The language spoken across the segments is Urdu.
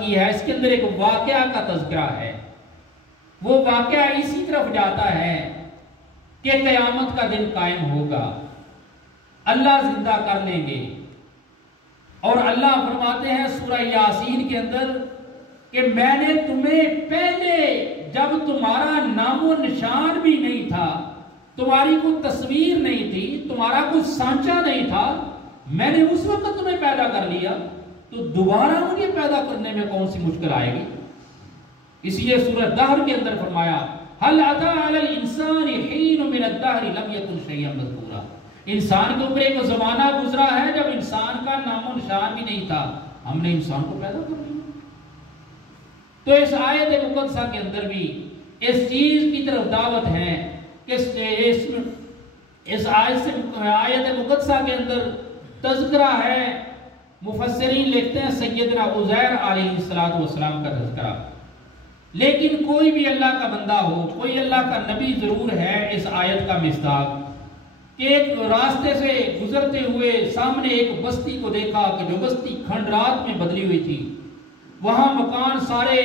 کی ہے، اس کے اندر ایک واقعہ کا تذکرہ ہے۔ وہ واقعہ اسی طرف جاتا ہے کہ قیامت کا دن قائم ہوگا، اللہ زندہ کر لیں گے، اور اللہ فرماتے ہیں سورہ یاسین کے اندر کہ میں نے تمہیں پہلے جب تمہارا نام و نشان بھی نہیں تھا، تمہاری کوئی تصویر نہیں تھی، تمہارا کوئی سانچہ نہیں تھا، میں نے اس وقت تمہیں پیدا کر لیا، تو دوبارہ مجھے پیدا کرنے میں کون سی مشکل آئے گی؟ اس لیے سورہ دہر کے اندر فرمایا هل اتى على الانسان حين من الدهر لم يكن شيئا مذكورا، انسان کے اوپر ایک زمانہ گزرا ہے جب انسان کا نام و نشان بھی نہیں تھا، ہم نے انسان کو پیدا کر لیا۔ تو اس آیت مقدسہ کے اندر بھی اس چیز کی طرف دعوت ہے کہ اس آیت مقدسہ کے اندر تذکرہ ہے، مفسرین لکھتے ہیں سیدنا عزیر علیہ السلام کا تذکرہ، لیکن کوئی بھی اللہ کا بندہ ہو، کوئی اللہ کا نبی ضرور ہے اس آیت کا مصداق، کہ ایک راستے سے گزرتے ہوئے سامنے ایک بستی کو دیکھا کہ جو بستی کھنڈرات میں بدلی ہوئی تھی، وہاں مکان سارے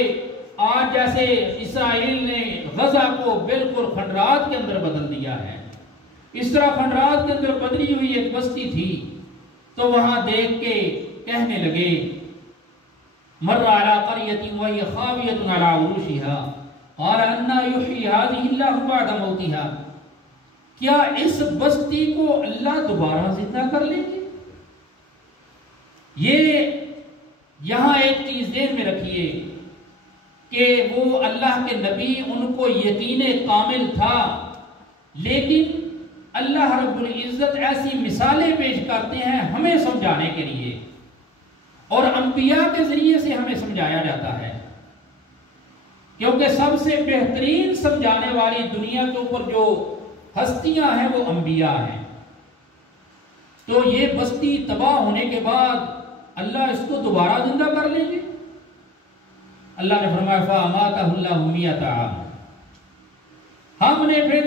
آج جیسے اسرائیل نے غزہ کو بالکل کھنڈرات کے اندر بدل دیا ہے، اس طرح کھنڈرات کے اندر بدلی ہوئی ایک بستی تھی۔ تو وہاں دیکھ کے کہنے لگے مر علی قریۃ وہی خاویۃ علی عروشها قال انا یحیی هذه اللہ بعد موتها، کیا اس بستی کو اللہ دوبارہ زندہ کر لیں گے؟ یہ یہاں ایک چیز ذہن میں رکھیے کہ وہ اللہ کے نبی، ان کو یقین کامل تھا، لیکن اللہ رب العزت ایسی مثالیں پیش کرتے ہیں ہمیں سمجھانے کے لیے، اور انبیاء کے ذریعے سے ہمیں سمجھایا جاتا ہے، کیونکہ سب سے بہترین سمجھانے والی دنیا کے اوپر جو ہستیاں ہیں وہ انبیاء ہیں۔ تو یہ بستی تباہ ہونے کے بعد اللہ اس کو دوبارہ زندہ کر لیں گے؟ اللہ نے فرمایا فَأَمَاتَهُ اللَّهُ مِئَةَ عَامٍ، ہم نے پھر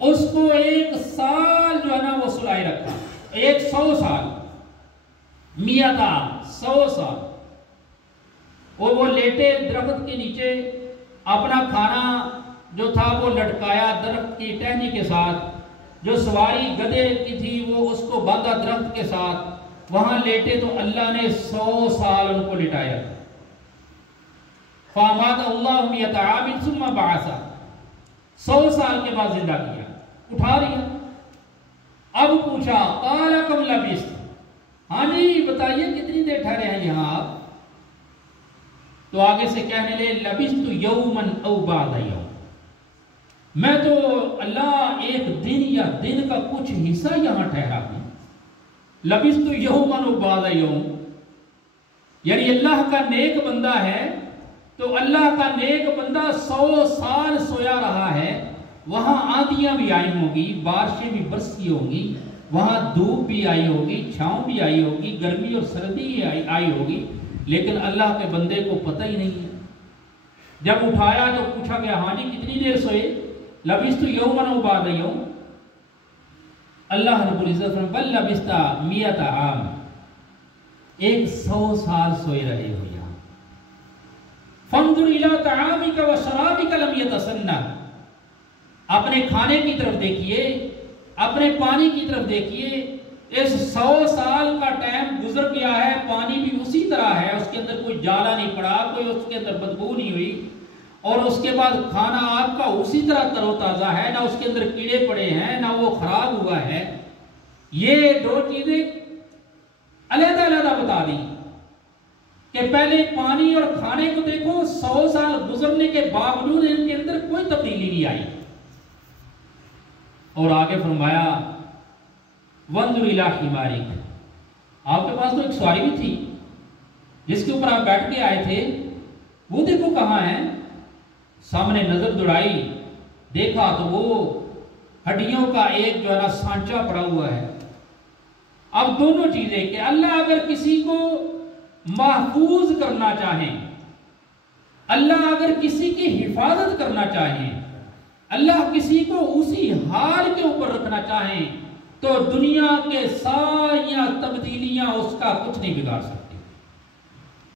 اس کو 1 سال جو ہے نا وہ سلائے رکھا، 100 سال، 100 عام، 100 سال وہ لیٹے درخت کے نیچے، اپنا کھانا جو تھا وہ لٹکایا درخت کی ٹہنی کے ساتھ، جو سواری گدھے کی تھی وہ اس کو باندھا درخت کے ساتھ، وہاں لیٹے تو اللہ نے 100 سال ان کو لٹایا۔ فَأَمَاتَهُ اللَّهُ مِئَةَ عَامٍ ثُمَّ بَعَثَهُ، 100 سال کے بعد زندہ کیا، اٹھا لیا۔ اب پوچھا قَالَ كَمْ لَبِثْتَ، ہاں جی بتائیے کتنی دیر ٹھہرے ہیں یہاں آپ؟ تو آگے سے کہنے لے لَبِثْتُ يَوْمًا أَوْ بَعْضَ يَوْمٍ، میں تو اللہ ایک دن یا دن کا کچھ حصہ یہاں ٹھہرا ہوں۔ لَبِثْتُ يَوْمًا أَوْ بَعْضَ يَوْمٍ، یعنی اللہ کا نیک بندہ ہے تو اللہ کا نیک بندہ 100 سال سویا رہا ہے، وہاں آندیاں بھی آئی ہوں گی، بارشیں بھی برسی ہوں گی، وہاں دھوپ بھی آئی ہوگی، چھاؤں بھی آئی ہوگی، گرمی اور سردی آئی ہوگی، لیکن اللہ کے بندے کو پتہ ہی نہیں ہے۔ جب اٹھایا تو پوچھا گیا ہاں جی کتنی دیر سوئے؟ لبثت یوما او بعض یوم، اللہ رب العزت نے بل لبثت 100 عام، 100 سال سوئے رہے ہو یہاں۔ فانظر الی طعامک و شرابک لم یتسنہ، اپنے کھانے کی طرف دیکھیے، اپنے پانی کی طرف دیکھیے، اس 100 سال کا ٹائم گزر گیا ہے، پانی بھی اسی طرح ہے، اس کے اندر کوئی جالا نہیں پڑا، کوئی اس کے اندر بدبو نہیں ہوئی، اور اس کے بعد کھانا آپ کا اسی طرح تر و تازہ ہے، نہ اس کے اندر کیڑے پڑے ہیں، نہ وہ خراب ہوا ہے۔ یہ دو چیزیں علیحدہ علیحدہ بتا دی کہ پہلے پانی اور کھانے کو دیکھو، 100 سال گزرنے کے باوجود ان کے اندر کوئی تبدیلی نہیں آئی۔ اور آگے فرمایا وانظر الی حمارک، آپ کے پاس تو ایک سواری بھی تھی جس کے اوپر آپ بیٹھ کے آئے تھے، وہ دیکھو کہاں ہے؟ سامنے نظر دوڑائی، دیکھا تو وہ ہڈیوں کا ایک جو ہے نا سانچہ پڑا ہوا ہے۔ اب دونوں چیزیں کہ اللہ اگر کسی کو محفوظ کرنا چاہیں، اللہ اگر کسی کی حفاظت کرنا چاہیں، اللہ کسی کو اسی حال کے اوپر رکھنا چاہیں، تو دنیا کے ساری تبدیلیاں اس کا کچھ نہیں بگاڑ سکتی۔